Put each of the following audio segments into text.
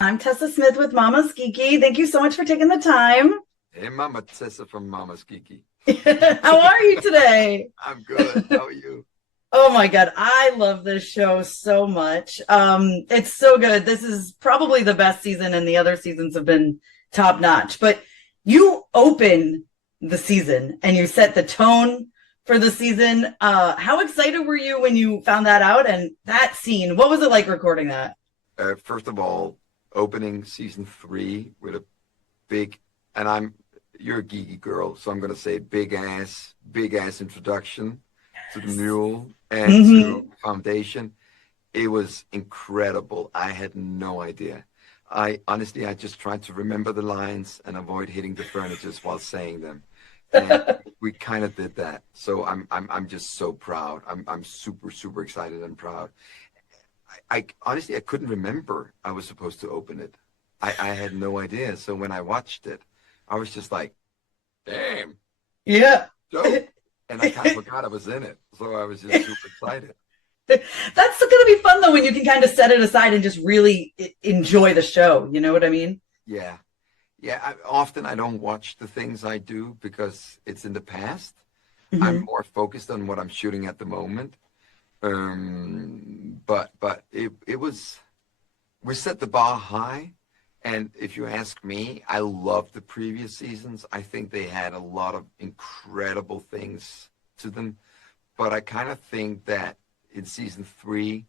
I'm Tessa Smith with Mama's Geeky. Thank you so much for taking the time. Hey, Mama Tessa from Mama's Geeky. How are you today? I'm good. How are you? Oh my God, I love this show so much. It's so good. This is probably the best season, and the other seasons have been top notch. But you open the season and you set the tone for the season. How excited were you when you found that out? And that scene, what was it like recording that? First of all, opening season 3 with a big, and you're a geeky girl, so I'm going to say big ass introduction to the Mule and to Foundation. It was incredible. I had no idea. I just tried to remember the lines and avoid hitting the furniture while saying them. And we kind of did that. So I'm just so proud. I'm super excited and proud. I honestly I couldn't remember I was supposed to open it. I had no idea. So when I watched it, I was just like, damn. Yeah. Dope. And I kind of forgot I was in it. So I was just super excited. That's going to be fun, though, when you can kind of set it aside and just really enjoy the show. You know what I mean? Yeah. Yeah. Often I don't watch the things I do because it's in the past. I'm more focused on what I'm shooting at the moment. But it was, we set the bar high. And if you ask me, I love the previous seasons. I think they had a lot of incredible things to them. But I kind of think that in season 3,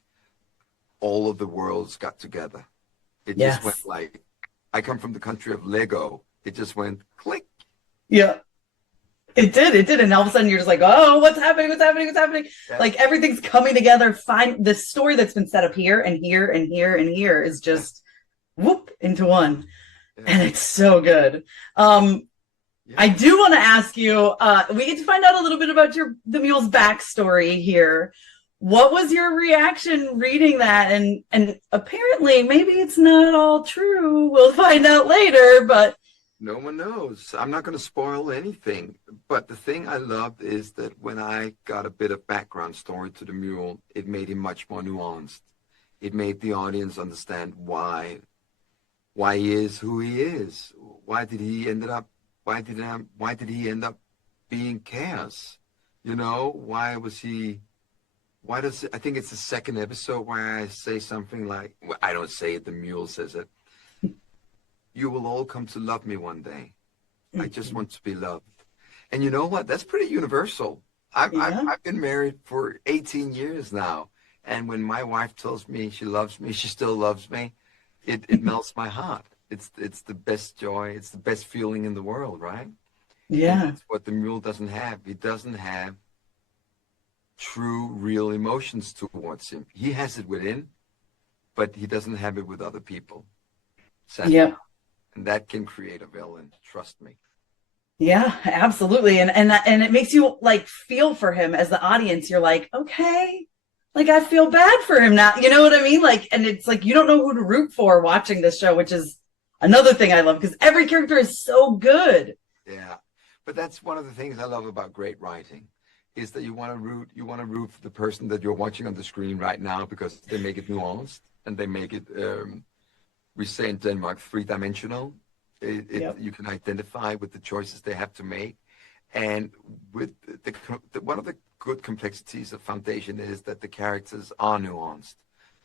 all of the worlds got together. It just went like, I come from the country of Lego. It just went click. Yeah. It did. And all of a sudden you're just like, oh, what's happening? Yeah. Like everything's coming together. Fine. The story that's been set up here and here and here and here is just whoop into one. Yeah. And it's so good. I do want to ask you, we get to find out a little bit about the Mule's backstory here. What was your reaction reading that? And apparently maybe it's not all true. We'll find out later, but no one knows. I'm not going to spoil anything. But the thing I loved is that when I got a bit of background story to the Mule, it made him much more nuanced. It made the audience understand why he is who he is. Why did he end up being chaos? You know, why does I think it's the second episode where I say something like, well, I don't say it, the Mule says it. You will all come to love me one day. I just want to be loved. And you know what? That's pretty universal. I've been married for 18 years now. And when my wife tells me she loves me, she still loves me, it melts my heart. It's the best joy. It's the best feeling in the world, right? Yeah. And that's what the Mule doesn't have. He doesn't have true, real emotions towards him. He has it within, but he doesn't have it with other people. Sadly. Yeah. And that can create a villain, trust me. Yeah, absolutely. And it makes you like feel for him as the audience. You're like, okay, like I feel bad for him now. You know what I mean? Like, and it's like you don't know who to root for watching this show, which is another thing I love because every character is so good. Yeah. But that's one of the things I love about great writing is that you want to root for the person that you're watching on the screen right now because they make it nuanced and they make it we say in Denmark, 3-dimensional. You can identify with the choices they have to make. And with one of the good complexities of Foundation is that the characters are nuanced.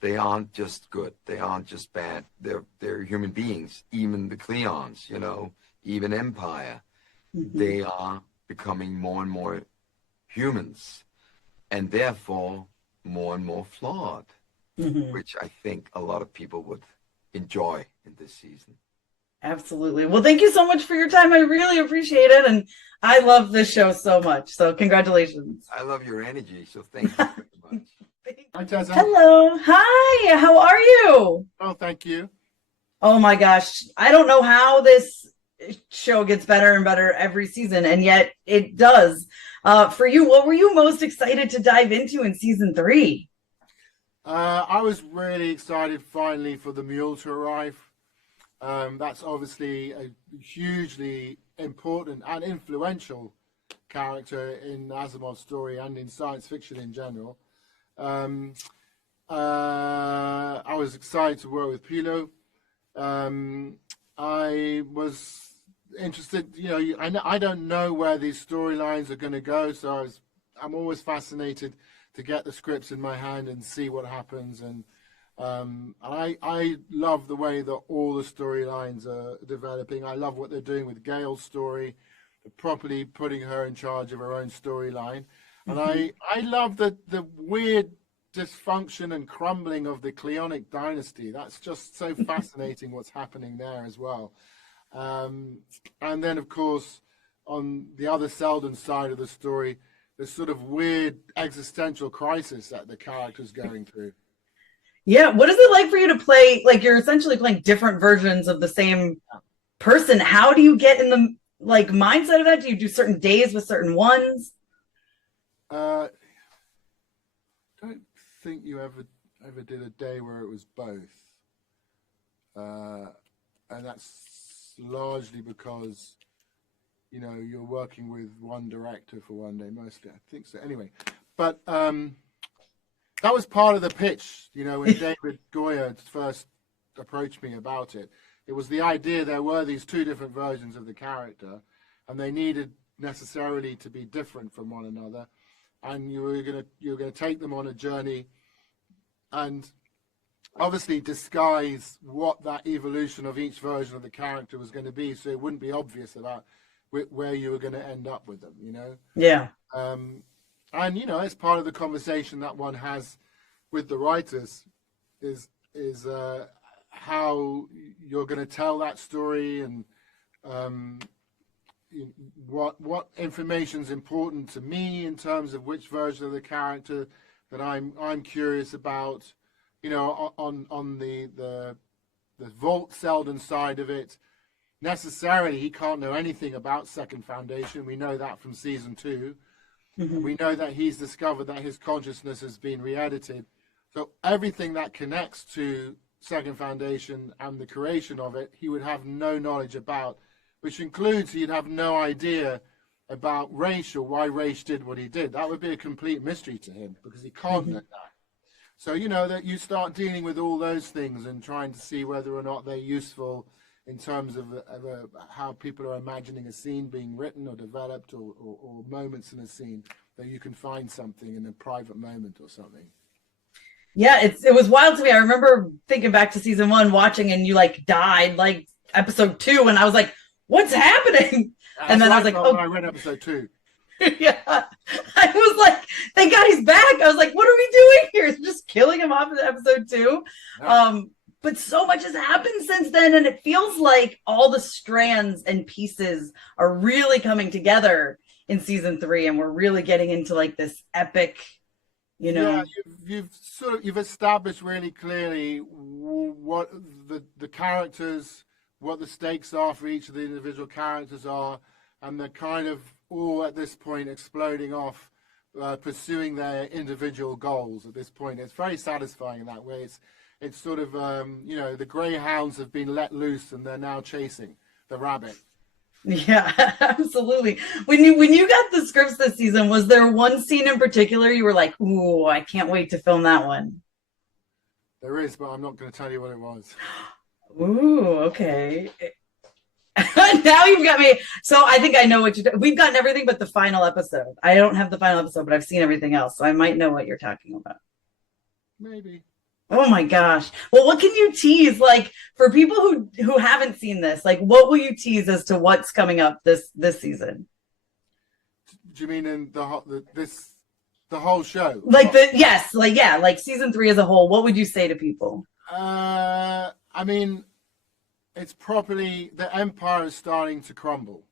They aren't just good. They aren't just bad. They're human beings. Even the Cleons, you know, even Empire, they are becoming more and more humans and therefore more and more flawed, which I think a lot of people would enjoy in this season. Absolutely. Well, thank you so much for your time. I really appreciate it. And I love this show so much. So congratulations. I love your energy. So thank you very much. Hi, Tessa. Hello. Hi. How are you? Oh, thank you. Oh my gosh. I don't know how this show gets better and better every season. And yet it does. For you, what were you most excited to dive into in season 3? I was really excited finally for the Mule to arrive. That's obviously a hugely important and influential character in Asimov's story and in science fiction in general. I was excited to work with Pilou. I was interested, I don't know where these storylines are going to go, so I'm always fascinated to get the scripts in my hand and see what happens. And I love the way that all the storylines are developing. I love what they're doing with Gaal's story, properly putting her in charge of her own storyline. And I love the weird dysfunction and crumbling of the Cleonic dynasty. That's just so fascinating what's happening there as well. And then, of course, on the other Seldon side of the story, this sort of weird existential crisis that the character's going through. Yeah, what is it like for you to play, like you're essentially playing different versions of the same person? How do you get in the mindset of that? Do you do certain days with certain ones? I don't think you ever did a day where it was both. And that's largely because you're working with one director for one day mostly. I think so. Anyway, but that was part of the pitch. When David Goyer first approached me about it, it was the idea there were these two different versions of the character, and they needed necessarily to be different from one another. And you were gonna take them on a journey, and obviously disguise what that evolution of each version of the character was going to be, so it wouldn't be obvious about where you were going to end up with them. Yeah. And it's part of the conversation that one has with the writers is how you're going to tell that story, and what information is important to me in terms of which version of the character that I'm curious about. On the Vault Seldon side of it, necessarily he can't know anything about Second Foundation. We know that from season 2. Mm-hmm. We know that he's discovered that his consciousness has been re-edited. So everything that connects to Second Foundation and the creation of it, he would have no knowledge about, which includes he'd have no idea about Raish or why Raish did what he did. That would be a complete mystery to him because he can't know that. So, that you start dealing with all those things and trying to see whether or not they're useful in terms of how people are imagining a scene being written or developed, or moments in a scene, that you can find something in a private moment or something. Yeah, it was wild to me. I remember thinking back to season 1, watching, and you died episode 2, and I was like, what's happening? And then I was like, oh, I read episode 2. Yeah, I was like, thank God he's back. I was like, what are we doing here? Just killing him off in episode 2. Yeah. But so much has happened since then, and it feels like all the strands and pieces are really coming together in season 3, and we're really getting into this epic, Yeah, you've established really clearly what the characters, what the stakes are for each of the individual characters are, and they're kind of all at this point exploding off, pursuing their individual goals. At this point, it's very satisfying in that way. It's sort of the greyhounds have been let loose and they're now chasing the rabbit. Yeah, absolutely. When you got the scripts this season, was there one scene in particular you were like, ooh, I can't wait to film that one? There is, but I'm not going to tell you what it was. Ooh, okay. Now you've got me. So I think I know what we've gotten everything but the final episode. I don't have the final episode, but I've seen everything else. So I might know what you're talking about. Maybe. Oh my gosh. Well, what can you tease? For people who haven't seen this, what will you tease as to what's coming up this season? Do you mean in the whole show? Season 3 as a whole, what would you say to people? I mean, it's properly, the empire is starting to crumble.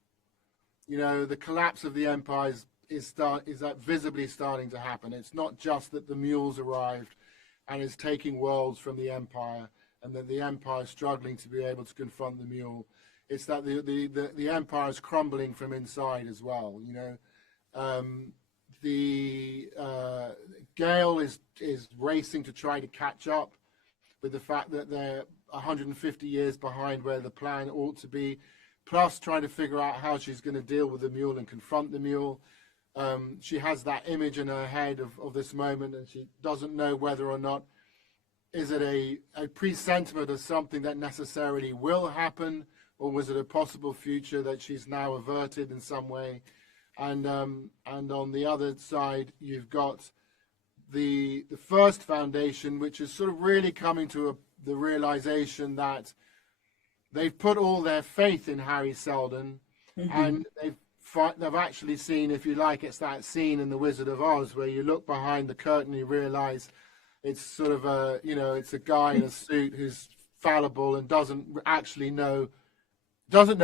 The collapse of the empire is visibly starting to happen. It's not just that the mules arrived and is taking worlds from the empire, and that the empire is struggling to be able to confront the mule. It's that the empire is crumbling from inside as well. Gaal is racing to try to catch up with the fact that they're 150 years behind where the plan ought to be, plus trying to figure out how she's going to deal with the mule and confront the mule. She has that image in her head of this moment, and she doesn't know whether or not a presentiment of something that necessarily will happen, or was it a possible future that she's now averted in some way? And on the other side, you've got the first foundation, which is sort of really coming to the realization that they've put all their faith in Harry Seldon, and they've actually seen, if you like, it's that scene in The Wizard of Oz where you look behind the curtain, you realize it's sort of it's a guy in a suit who's fallible and doesn't know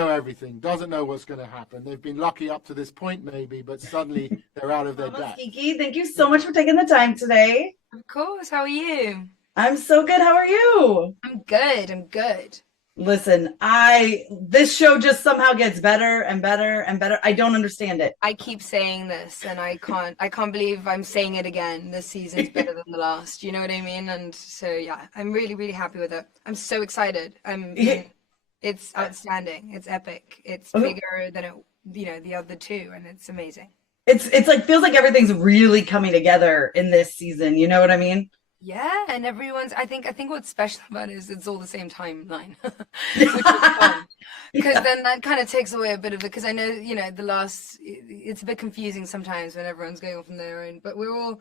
everything, doesn't know what's going to happen. They've been lucky up to this point, maybe, but suddenly they're out of their depth. Kiki, thank you so much for taking the time today. Of course. How are you? I'm so good. How are you? I'm good. Listen, this show just somehow gets better and better and better. I don't understand it. I keep saying this, and I can't believe I'm saying it again. This season's better than the last. You know what I mean? And so yeah, I'm really, really happy with it. I'm so excited. It's outstanding. It's epic. It's bigger than the other two, and it's amazing. It's like, feels like everything's really coming together in this season. You know what I mean? Yeah, and everyone's. I think what's special about it is it's all the same timeline, which is fun. Because then that kind of takes away a bit of it. Because I know the last. It's a bit confusing sometimes when everyone's going off on their own. But we're all,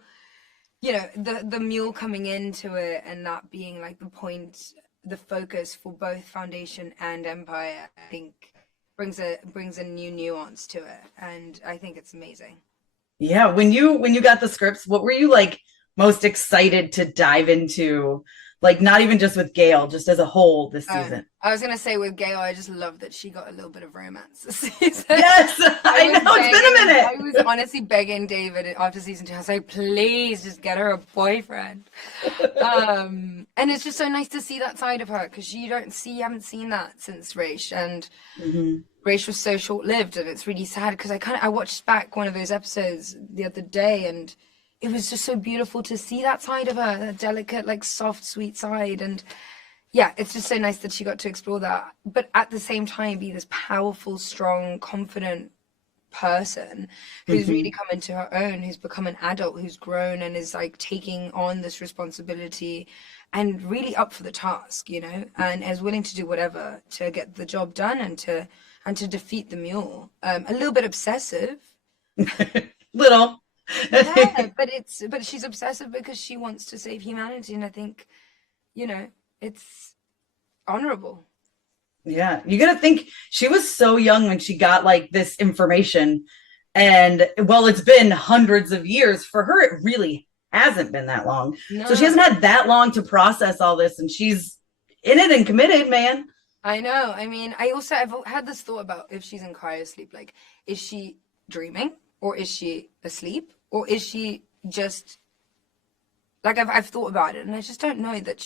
the Mule coming into it and that being like the point, the focus for both Foundation and Empire. I think brings a new nuance to it, and I think it's amazing. Yeah, when you got the scripts, what were you like most excited to dive into? Like, not even just with Gaal, just as a whole this season. I was gonna say with Gaal, I just love that she got a little bit of romance this season. Yes, I know, it's been a minute. I was honestly begging David after season 2. I was like, please just get her a boyfriend. And it's just so nice to see that side of her, because you haven't seen that since Raish, and Raish was so short-lived, and it's really sad because I watched back one of those episodes the other day, and it was just so beautiful to see that side of her, that delicate, like soft, sweet side. And yeah, it's just so nice that she got to explore that, but at the same time be this powerful, strong, confident person who's really come into her own, who's become an adult, who's grown and is like taking on this responsibility and really up for the task, and is willing to do whatever to get the job done and to defeat the Mule. A little bit obsessive. Little. Yeah, but she's obsessive because she wants to save humanity, and I think it's honorable. Yeah, you gotta think she was so young when she got like this information, and well, it's been hundreds of years. For her, it really hasn't been that long. No. So she hasn't had that long to process all this, and she's in it and committed, man. I know. I mean, I've had this thought about if she's in cryosleep, like, is she dreaming or is she asleep? Or is she just, like, I've thought about it, and I just don't know that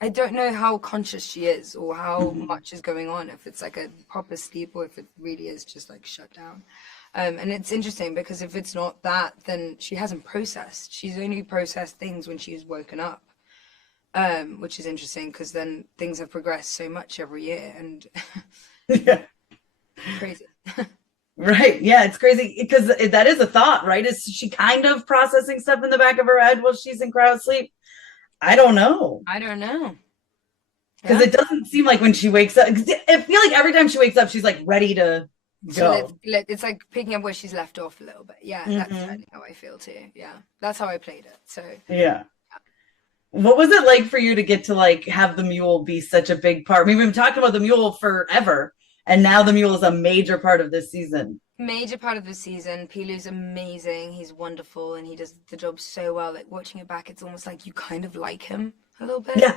I don't know how conscious she is or how much is going on, if it's like a proper sleep or if it really is just like shut down. And it's interesting because if it's not that, then she hasn't processed. She's only processed things when she's woken up, which is interesting because then things have progressed so much every year, and crazy. Right. Yeah, it's crazy because that is a thought, right? Is she kind of processing stuff in the back of her head while she's in cryosleep? I don't know. Because it doesn't seem like when she wakes up, I feel like every time she wakes up, she's like ready to go. So it's like picking up where she's left off a little bit. Yeah, that's exactly how I feel too. Yeah, that's how I played it. So yeah. What was it like for you to get to like have the Mule be such a big part? I mean, we've been talking about the Mule forever. And now the Mule is a major part of this season. Major part of the season. Pilou's amazing. He's wonderful, and he does the job so well. Like, watching it back, it's almost like you kind of like him a little bit. Yeah.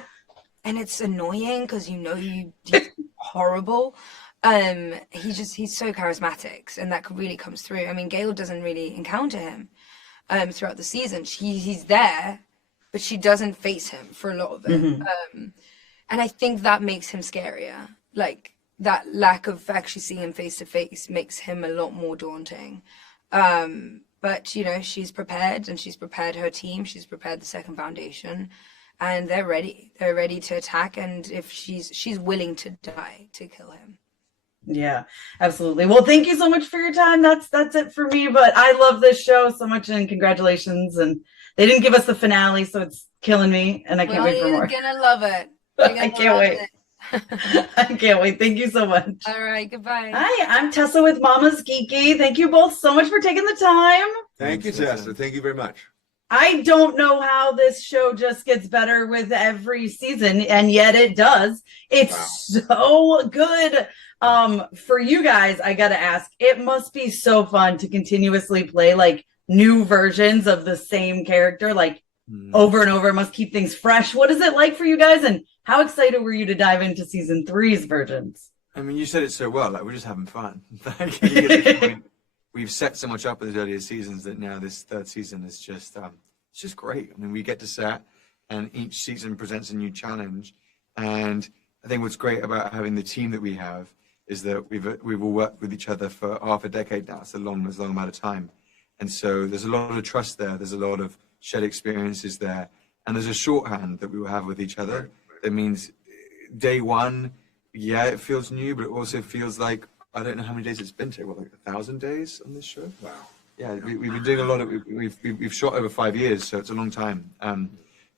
And it's annoying because he's horrible. He's so charismatic, and that really comes through. I mean, Gaal doesn't really encounter him throughout the season. He's there, but she doesn't face him for a lot of it. And I think that makes him scarier. Like, that lack of actually seeing him face to face makes him a lot more daunting. But she's prepared, and she's prepared her team. She's prepared the second foundation, and they're ready. They're ready to attack. And if she's willing to die to kill him. Yeah, absolutely. Well, thank you so much for your time. That's it for me. But I love this show so much, and congratulations. And they didn't give us the finale, so it's killing me, and I can't wait for more. You're gonna love it. I can't wait. I can't wait. Thank you so much. All right, goodbye. Hi, I'm Tessa with Mama's Geeky. Thank you both so much for taking the time. Thank you, Tessa. Thank you very much. I don't know how this show just gets better with every season, and yet it does. It's so good. For you guys, I gotta ask, it must be so fun to continuously play like new versions of the same character, like over and over. It must keep things fresh. What is it like for you guys, and how excited were you to dive into season 3's versions? I mean, you said it so well. Like, we're just having fun. Like, you get to the point, we've set so much up in the earlier seasons that now this third season is just, it's just great. I mean, we get to set, and each season presents a new challenge. And I think what's great about having the team that we have is that we've all worked with each other for half a decade now. It's a long amount of time. And so there's a lot of trust there. There's a lot of shared experiences there. And there's a shorthand that we will have with each other. That means day one, yeah, it feels new, but it also feels like, I don't know how many days it's been to, what, like 1,000 days on this show? Wow. Yeah, we've been doing a lot of, we've shot over 5 years, so it's a long time.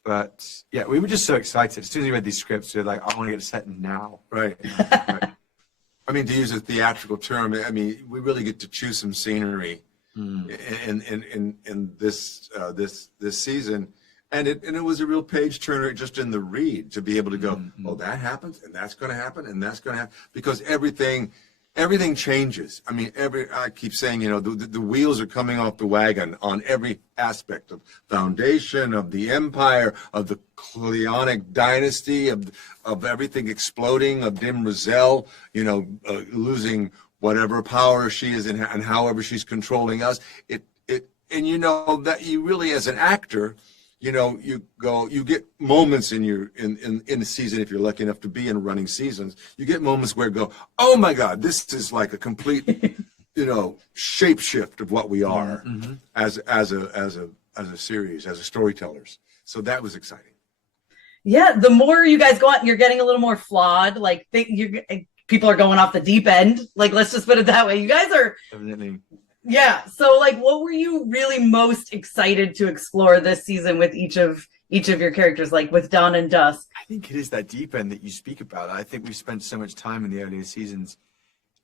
But yeah, we were just so excited. As soon as we read these scripts, we were like, I want to get set now. Right. I mean, to use a theatrical term, I mean, we really get to choose some scenery in this season. And it was a real page turner just in the read to be able to go, oh, that happens, and that's going to happen, and that's going to happen, because everything changes. I mean, I keep saying, you know, the wheels are coming off the wagon on every aspect of foundation, of the empire, of the Cleonic dynasty, of everything exploding, of Demerzel, you know, losing whatever power she is and however she's controlling us. And you know that you really, as an actor, you know, you get moments in the season, if you're lucky enough to be in running seasons, you get moments where you go, oh my God, this is like a complete, you know, shapeshift of what we are as a series, as a storytellers. So that was exciting. Yeah, the more you guys go out, you're getting a little more flawed. Like people are going off the deep end. Like, let's just put it that way. You guys are Definitely. Yeah. So, like, what were you really most excited to explore this season with each of your characters, like with Dawn and Dusk? I think it is that deep end that you speak about. I think we've spent so much time in the earlier seasons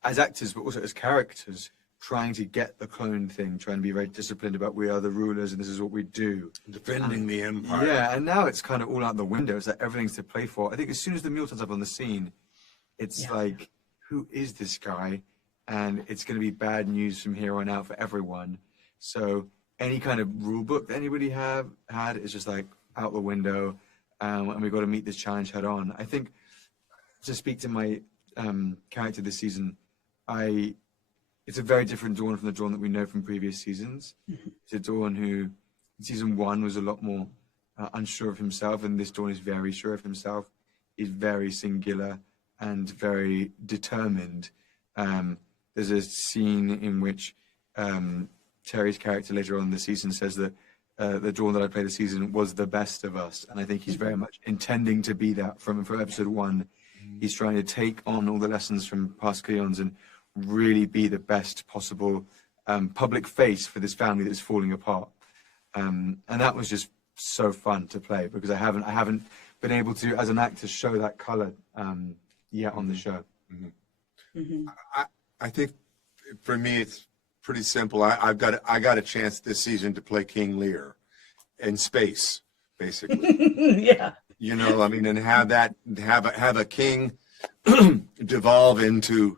as actors, but also as characters, trying to get the clone thing, trying to be very disciplined about we are the rulers and this is what we do. Defending the empire. Yeah, and now it's kind of all out the window. It's like everything's to play for. I think as soon as the mule turns up on the scene, it's like, who is this guy? And it's going to be bad news from here on out for everyone. So any kind of rule book that anybody had is just like out the window, and we've got to meet this challenge head on. I think, to speak to my character this season, it's a very different Dawn from the Dawn that we know from previous seasons. It's a Dawn who, in season 1, was a lot more unsure of himself, and this Dawn is very sure of himself. He's very singular and very determined. There's a scene in which Terry's character later on in the season says that the Dawn that I played this season was the best of us. And I think he's very much intending to be that from episode 1. He's trying to take on all the lessons from past Cleons and really be the best possible public face for this family that's falling apart. And that was just so fun to play because I haven't been able to, as an actor, show that color yet on the show. I think for me it's pretty simple. I got a chance this season to play King Lear in space, basically. Yeah. You know, I mean, and have a king devolve into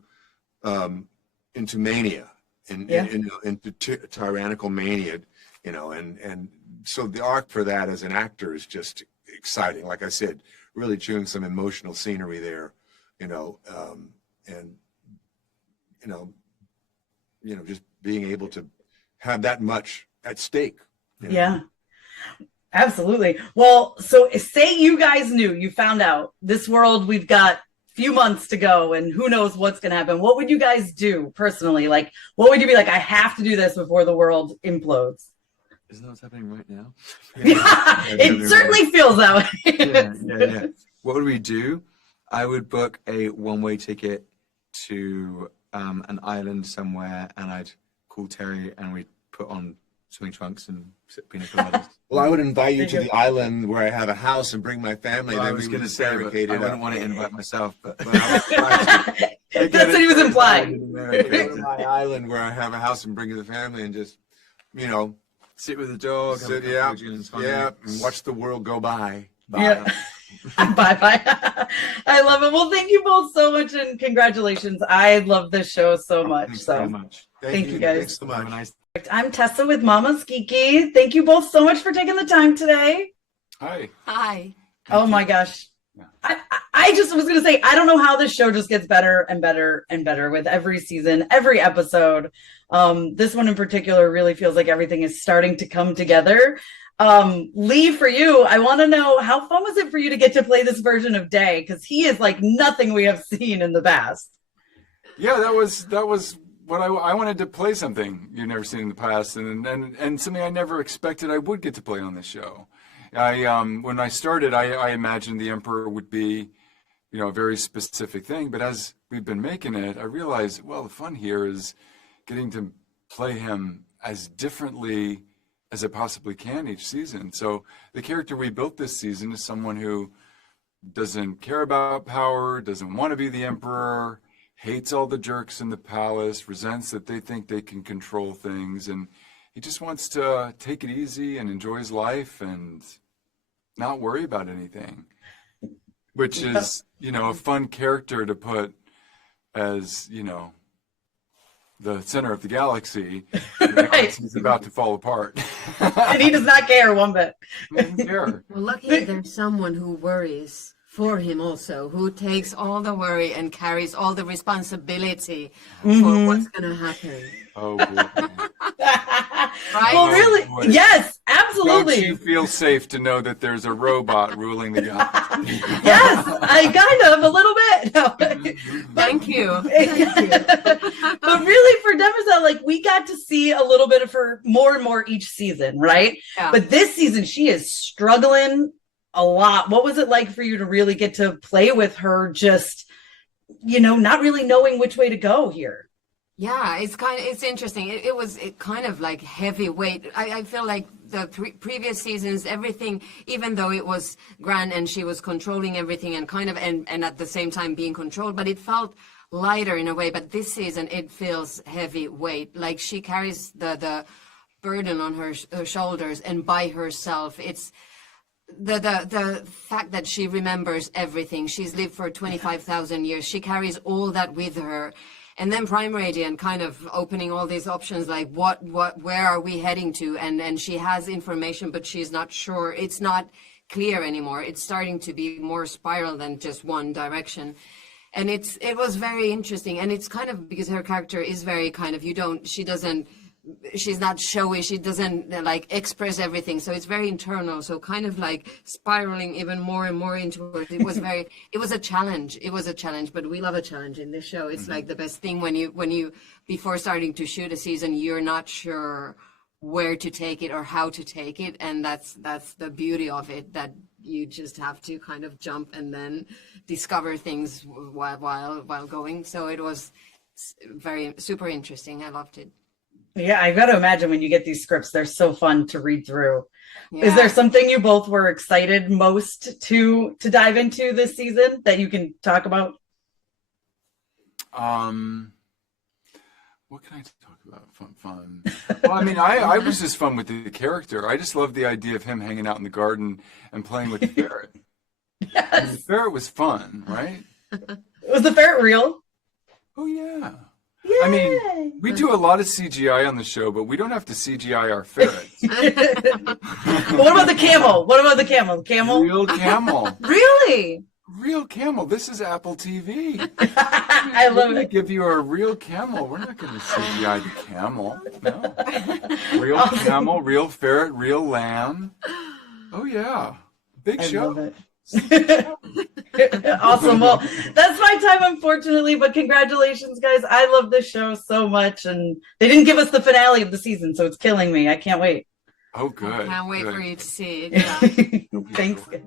mania, into tyrannical mania, you know, and so the arc for that as an actor is just exciting. Like I said, really chewing some emotional scenery there, you know, and you know, just being able to have that much at stake. You know? Yeah, absolutely. Well, so say you guys knew, you found out this world, we've got few months to go and who knows what's going to happen. What would you guys do personally? Like, what would you be like, I have to do this before the world implodes? Isn't that what's happening right now? Yeah, it certainly feels that way. Yeah. What would we do? I would book a one-way ticket to an island somewhere, and I'd call Terry, and we'd put on swimming trunks and sip pina coladas. Well, I would invite you to the island where I have a house and bring my family. Well, I then was we going would to say, but barricade I it wouldn't up. want to invite myself. But That's what he was implying. Go to my island where I have a house and bring the family and just, you know, sit with the dog, have a sit, couple yeah, of gin and tonic. yeah, and watch the world go by. Yeah. Bye. I love it. Well, thank you both so much, and congratulations. I love this show so much. Thanks So very much. Thank you, guys. Thanks so Have a much. nice I'm Tessa with Mama's Geeky. Thank you both so much for taking the time today. Hi. Hi. Oh my gosh. Yeah. I just was going to say, I don't know how this show just gets better and better and better with every season, every episode. This one in particular really feels like everything is starting to come together. Lee, for you, I want to know, how fun was it for you to get to play this version of Day? Because he is like nothing we have seen in the past. Yeah, that was what I wanted to play, something you've never seen in the past, and something I never expected I would get to play on this show. When I started, I imagined the Emperor would be, you know, a very specific thing. But as we've been making it, I realized, well, the fun here is getting to play him as differently as I possibly can each season. So the character we built this season is someone who doesn't care about power, doesn't want to be the Emperor, hates all the jerks in the palace, resents that they think they can control things, and he just wants to take it easy and enjoy his life and not worry about anything, which is, you know, a fun character to put as, you know, the center of the galaxy. Right. He's about to fall apart. And he does not care one bit. He doesn't care. Well, luckily there's someone who worries for him also, who takes all the worry and carries all the responsibility for what's going to happen. Oh, boy. Right? Well, Oh, really, boy. yes, Don't absolutely. you feel safe to know that there's a robot ruling the galaxy? Yes, I kind of, a little bit. No. Thank you. But really, for Demerzel, like, we got to see a little bit of her more and more each season, right? Yeah. But this season, she is struggling a lot. What was it like for you to really get to play with her, just, you know, not really knowing which way to go here? Yeah, it's interesting. It was kind of like heavy weight. I feel like the previous seasons, everything, even though it was Gran and she was controlling everything and kind of, and at the same time being controlled, but it felt lighter in a way. But this season, it feels heavy weight. Like she carries the burden on her shoulders, and by herself. It's the fact that she remembers everything. She's lived for 25,000 years. She carries all that with her. And then Prime Radiant kind of opening all these options, like where are we heading to? And she has information, but she's not sure. It's not clear anymore. It's starting to be more spiral than just one direction. And it was very interesting. And it's kind of because her character is very kind of, she's not showy. She doesn't like express everything. So it's very internal. So kind of like spiraling even more and more into it. It was a challenge. It was a challenge, but we love a challenge in this show. It's like the best thing when you, before starting to shoot a season, you're not sure where to take it or how to take it. And that's the beauty of it, that you just have to kind of jump and then discover things while going. So it was very super interesting. I loved it. Yeah, I got to imagine when you get these scripts, they're so fun to read through. Yeah. Is there something you both were excited most to dive into this season that you can talk about? What can I talk about? Fun. Well, I mean, I was just fun with the character. I just loved the idea of him hanging out in the garden and playing with the ferret. Yes. And the ferret was fun, right? Was the ferret real? Oh, yeah. Yay! I mean, we do a lot of CGI on the show, but we don't have to CGI our ferrets. What about the camel? The camel? Real camel. Really? Real camel. This is Apple TV. I love We're going to it. give you a real camel. We're not going to CGI the camel. No. Real Awesome. camel, real ferret, real lamb. Oh, yeah. Big I show. love it. Awesome. Well, that's my time, unfortunately, but congratulations, guys. I love this show so much, and they didn't give us the finale of the season, so it's killing me. I can't wait. Oh, good. Can't wait good. for you to see it. Yeah. Thanks. Yeah.